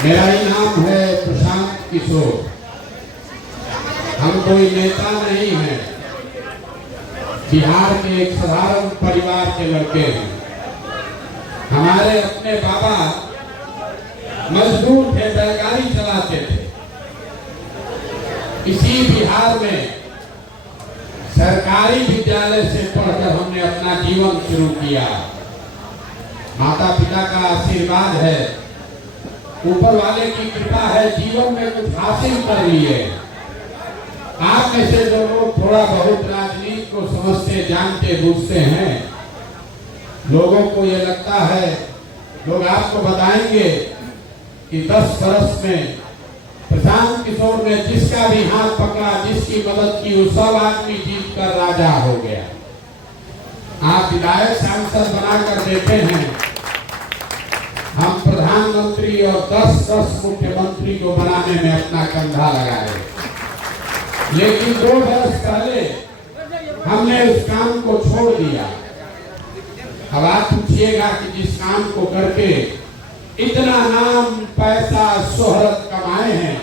मेरा ही नाम है प्रशांत किशोर। हम कोई नेता नहीं है, बिहार के एक साधारण परिवार के लड़के हैं। हमारे अपने बाबा मजदूर थे, बैलगाड़ी चलाते थे। इसी बिहार में सरकारी विद्यालय से पढ़कर हमने अपना जीवन शुरू किया। माता पिता का आशीर्वाद है, ऊपर वाले की कृपा है, जीवन में कुछ हासिल कर लिए। आप में से जो लोग थोड़ा बहुत राजनीति को समझते, जानते, बूझते हैं, लोगों को ये लगता है, लोग आपको बताएंगे कि 10 वर्ष में प्रशांत किशोर ने जिसका भी हाथ पकड़ा, जिसकी मदद की, वो सब आदमी जीत कर राजा हो गया। आप विधायक सांसद बनाकर देते हैं, हम प्रधानमंत्री और 10 मुख्यमंत्री को बनाने में अपना कंधा लगाए। लेकिन 2 वर्ष पहले हमने उस काम को छोड़ दिया। अब आप पूछिएगा कि जिस काम को करके इतना नाम, पैसा, शोहरत कमाए हैं,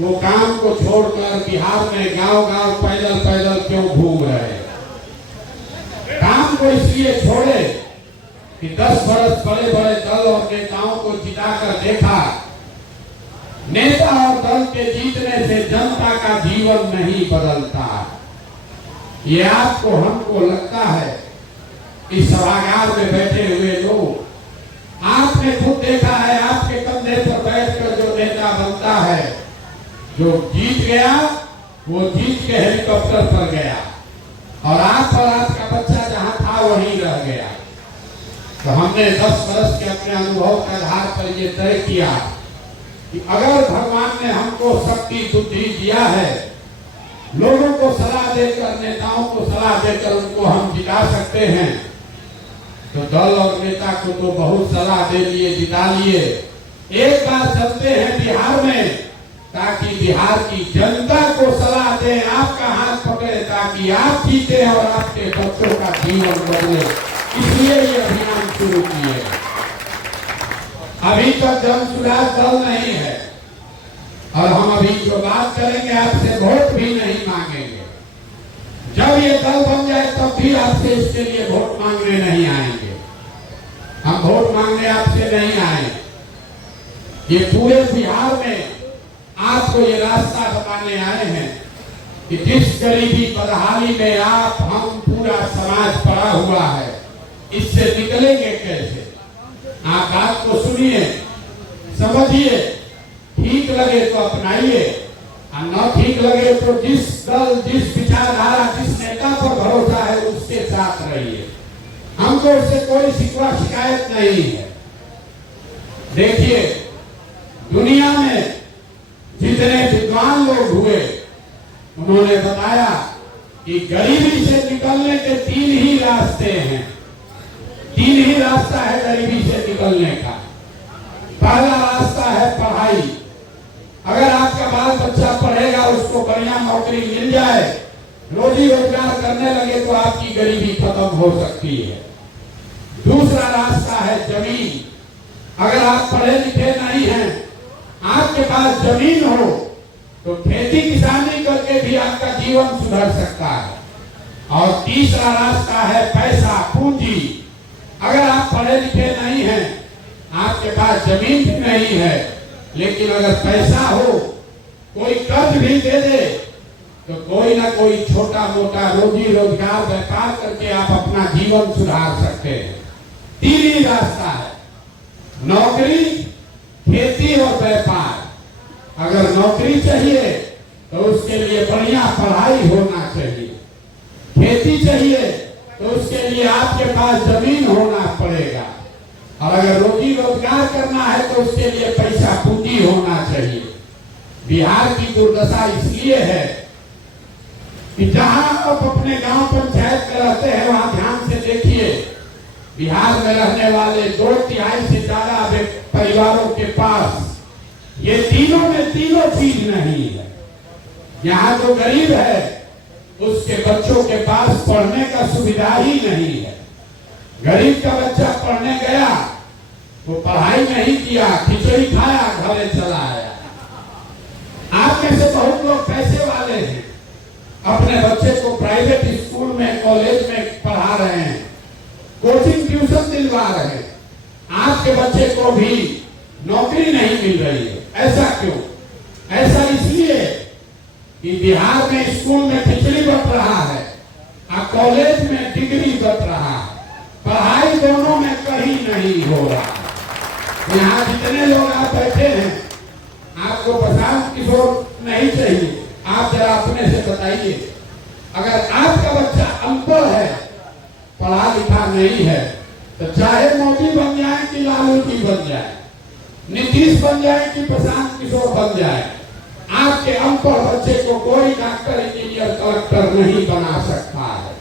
वो काम को छोड़कर बिहार में गांव-गांव पैदल पैदल क्यों घूम रहे हैं? काम को इसलिए छोड़े कि 10 वर्ष बड़े बड़े दल और नेताओं को जिताकर देखा, नेता और दल के जीतने से जनता का जीवन नहीं बदलता। ये आपको, हमको लगता है, इस सभागार में बैठे हुए लोग, आपने खुद देखा है, आपके कंधे पर बैठकर जो नेता बनता है, जो जीत गया, वो जीत के हेलीकॉप्टर पर गया और आप और आपका बच्चा जहां था वहीं रह गया। तो हमने 10 वर्ष के अपने अनुभव के आधार पर ये तय किया कि अगर भगवान ने हमको शक्ति, बुद्धि दिया है, लोगों को सलाह देकर, नेताओं को सलाह देकर उनको हम जिता सकते हैं, तो दल और नेता को तो बहुत सलाह दे लिए, जिता लिए। एक बार चलते हैं बिहार में, ताकि बिहार की जनता को सलाह दें, आपका हाथ पकड़े, ताकि आप जीते और आपके बच्चों का जीवन बदले। इसलिए ये अभियान शुरू किए। अभी तक जन सुराज दल नहीं है और हम अभी जो बात करेंगे, आपसे वोट भी नहीं मांगेंगे। जब ये दल बन जाए तब भी आपसे इसके लिए वोट मांगने नहीं आएंगे। हम वोट मांगने आपसे नहीं आए। ये पूरे बिहार में आपको ये रास्ता बताने आए हैं कि जिस गरीबी, बदहाली में आप, हम, पूरा समाज पड़ा हुआ है, इससे निकलेंगे कैसे? आप बात को सुनिए, समझिए, ठीक लगे तो अपनाइए, और न ठीक लगे तो जिस दल, जिस विचारधारा, जिस नेता पर भरोसा है, उसके साथ रहिए। हमको उससे कोई शिकवा शिकायत नहीं है। देखिए, दुनिया में जितने विद्वान लोग हुए, उन्होंने बताया कि गरीबी से निकलने के 3 ही रास्ते हैं। 3 ही रास्ता है गरीबी से निकलने का। पहला रास्ता है पढ़ाई। अगर आपका बाल बच्चा पढ़ेगा, उसको बढ़िया नौकरी मिल जाए, रोजी रोजगार करने लगे, तो आपकी गरीबी खत्म हो सकती है। दूसरा रास्ता है जमीन। अगर आप पढ़े लिखे नहीं हैं, आपके पास जमीन हो, तो खेती किसानी करके भी आपका जीवन सुधर सकता है। और तीसरा रास्ता है पैसा, पूंजी। अगर आप पढ़े लिखे नहीं हैं, आपके पास जमीन भी नहीं है, लेकिन अगर पैसा हो, कोई कर्ज भी दे दे, तो कोई ना कोई छोटा मोटा रोजी रोजगार, व्यापार करके आप अपना जीवन सुधार सकते हैं। 3 ही रास्ता है, नौकरी, खेती और व्यापार। अगर नौकरी चाहिए तो उसके लिए बढ़िया पढ़ाई होना चाहिए। खेती चाहिए तो उसके लिए आपके पास जमीन होना पड़ेगा। और अगर रोजी रोजगार करना है तो उसके लिए पैसा, पूंजी होना चाहिए। बिहार की दुर्दशा इसलिए है कि जहां आप अपने गांव पंचायत में रहते हैं, वहां ध्यान से देखिए, बिहार में रहने वाले 2/3 से ज्यादा परिवारों के पास ये तीनों में तीनों चीज नहीं है। यहाँ जो गरीब है, उसके बच्चों के पास पढ़ने का सुविधा ही नहीं है। गरीब का बच्चा पढ़ने गया, वो पढ़ाई नहीं किया, खिचड़ी खाया, घर अपने बच्चे को प्राइवेट स्कूल में, कॉलेज में पढ़ा रहे हैं, कोचिंग ट्यूशन दिलवा रहे हैं, आपके बच्चे को भी नौकरी नहीं मिल रही है। ऐसा क्यों? ऐसा इसलिए कि बिहार में स्कूल में खिचड़ी बट रहा है और कॉलेज में डिग्री बट रहा है, पढ़ाई दोनों में कहीं नहीं हो रहा। यहाँ जितने लोग आप बैठे हैं, आपको प्रशांत किशोर नहीं चाहिए, आप जरा अपने से बताइए, अगर आपका बच्चा अनपढ़ है, पढ़ा लिखा नहीं है, तो चाहे मोदी बन जाए कि लालू जी बन जाए, नीतीश बन जाए कि प्रशांत किशोर बन जाए, आपके अनपढ़ बच्चे को कोई डॉक्टर, इंजीनियर, कलेक्टर नहीं बना सकता है।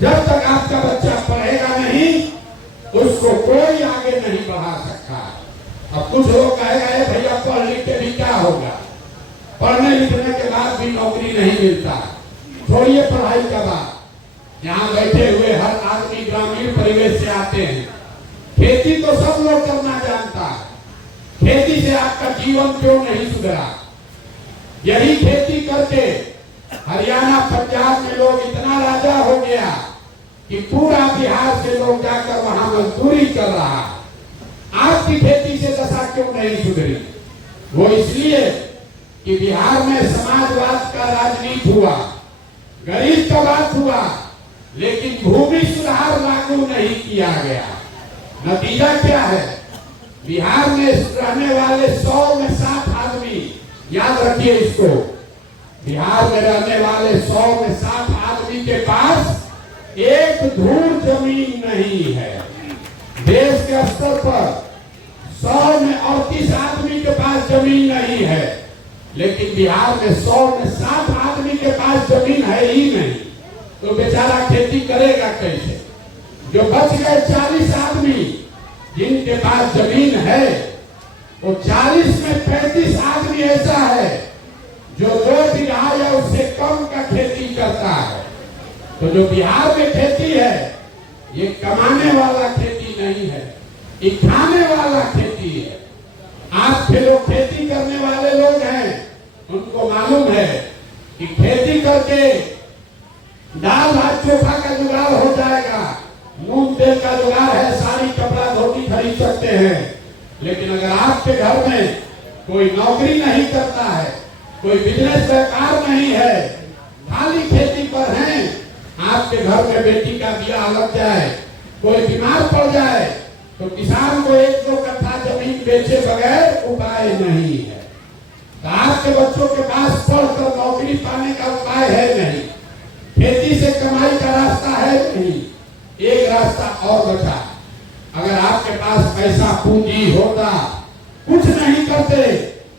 जब तक आपका बच्चा पढ़ेगा नहीं, उसको कोई आगे नहीं बढ़ा सकता। अब कुछ लोग कहेगा भैया पढ़ लिख के भी क्या होगा, पढ़ने लिखने के बाद भी नौकरी नहीं मिलता। छोड़िए पढ़ाई का बात, यहाँ बैठे हुए हर आदमी ग्रामीण परिवेश से आते हैं। खेती तो सब लोग करना जानता है, खेती से आपका जीवन क्यों नहीं सुधरा? यही खेती करके हरियाणा, पंजाब में लोग इतना राजा हो गया कि पूरा बिहार से लोग जाकर वहां मजदूरी कर रहा। आपकी खेती से दशा क्यों नहीं सुधरी? वो इसलिए कि बिहार में समाजवाद का राजनीति हुआ, गरीब का बात हुआ, लेकिन भूमि सुधार लागू नहीं किया गया। नतीजा क्या है? बिहार में रहने वाले 100 में 7 आदमी, याद रखिए इसको, बिहार में रहने वाले 100 में 7 आदमी के पास एक धूल जमीन नहीं है। देश के स्तर पर 100 में 38 आदमी के पास जमीन नहीं है, लेकिन बिहार में 100 में 7 आदमी के पास जमीन है ही नहीं, तो बेचारा खेती करेगा कैसे? जो बच गए 40 आदमी जिनके पास जमीन है, वो 40 में 35 आदमी ऐसा है जो 2 बीघा या उससे कम का खेती करता है। तो जो बिहार में खेती है, ये कमाने वाला खेती नहीं है, ये खाने वाला खेती है। आपके लोग खेती करने वाले लोग हैं, उनको मालूम है कि खेती करके दाल भात चोखा का जुगाड़ हो जाएगा, मूंग तेल का जुगाड़ है, साड़ी कपड़ा धोती खरीद सकते हैं। लेकिन अगर आपके घर में कोई नौकरी नहीं करता है, कोई बिजनेस व्यापार नहीं है, खाली खेती पर हैं, आपके घर में बेटी का ब्याह लग जाए, कोई बीमार पड़ जाए, तो किसान को 1-2 कट्ठा जमीन बेचे बगैर उपाय नहीं है। तो आपके बच्चों के पास पढ़कर नौकरी पाने का उपाय है नहीं, खेती से कमाई का रास्ता है नहीं। एक रास्ता और बचा, अगर आपके पास पैसा पूंजी होता, कुछ नहीं करते,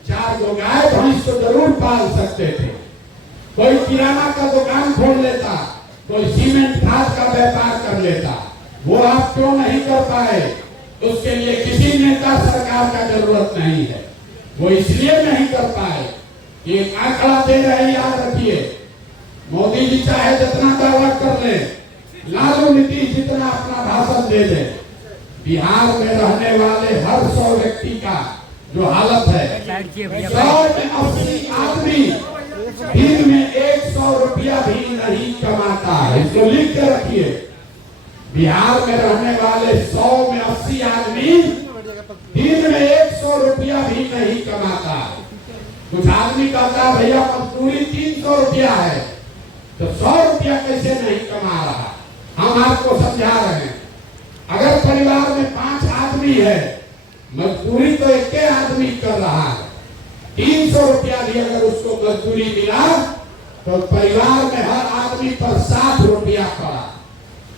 4 गाय भैंस तो जरूर पाल सकते थे, कोई किराना का दुकान खोल लेता, कोई सीमेंट खाद का व्यापार कर लेता। वो आप क्यों नहीं कर पाए? उसके लिए किसी नेता सरकार का जरूरत नहीं है, वो इसलिए नहीं कर पाए। एक आंकड़ा दे रहे, याद रखिए, मोदी जी चाहे जितना दावा कर ले, लालू नीतीश जितना अपना भाषण दे दे, बिहार में रहने वाले हर 100 व्यक्ति का जो हालत है, 100 में 80 आदमी दिन में 100 रुपया भी नहीं कमाता है। इसको लिख के रखिए, बिहार में रहने वाले 100 में 80 आदमी दिन में 100 रुपया भी नहीं कमाता। कुछ आदमी कहता भैया मजदूरी 300 रुपया है, तो 100 रुपया कैसे नहीं कमा रहा? हम आपको समझा रहे हैं, अगर परिवार में 5 आदमी है, मजदूरी तो एक आदमी कर रहा है, 300 रुपया भी अगर उसको मजदूरी मिला, तो परिवार में हर आदमी पर 60 रुपया पड़ा।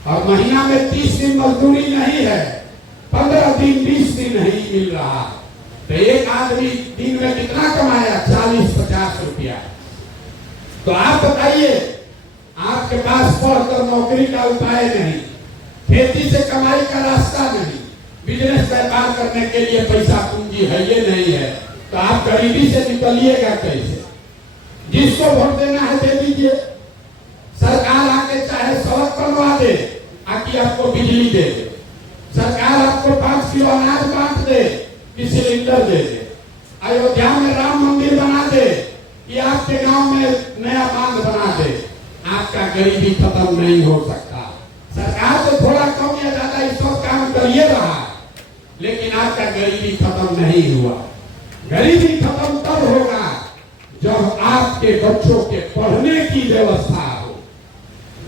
और महीना में 30 दिन मजदूरी नहीं है, 15 दिन 20 दिन नहीं मिल रहा, तो एक आदमी दिन में कितना कमाया? 40-50 रुपया। तो आप बताइए, आपके पास पढ़कर नौकरी का उपाय नहीं, खेती से कमाई का रास्ता नहीं, बिजनेस व्यापार करने के लिए पैसा पूंजी है ये नहीं है, तो आप गरीबी से निकलिएगा कैसे? जिसको वोट देना है दे दीजिए, सरकार आके चाहे सड़क बनवा दे, आके आपको बिजली दे दे, सरकार आपको 5 किलो अनाज बांट दे कि सिलेंडर दे दे, अयोध्या में राम मंदिर बना दे कि आपके गांव में नया बांध बना दे, गरीबी खत्म नहीं हो सकता। सरकार तो थोड़ा कम या ज्यादा इस वक्त काम कर ही रहा है, लेकिन आज तक गरीबी खत्म नहीं हुआ। गरीबी खत्म तब होगा जब आपके बच्चों के पढ़ने की व्यवस्था हो।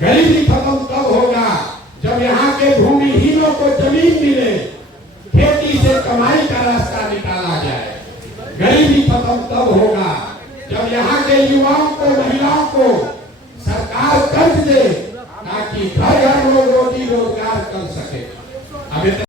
गरीबी खत्म तब होगा जब यहाँ के भूमिहीनों को जमीन मिले, खेती से कमाई का रास्ता निकाला जाए। गरीबी खत्म तब होगा जब यहाँ के युवाओं को, महिलाओं को सरकार कर्ज दे ताकि घर घर रोजी रोजगार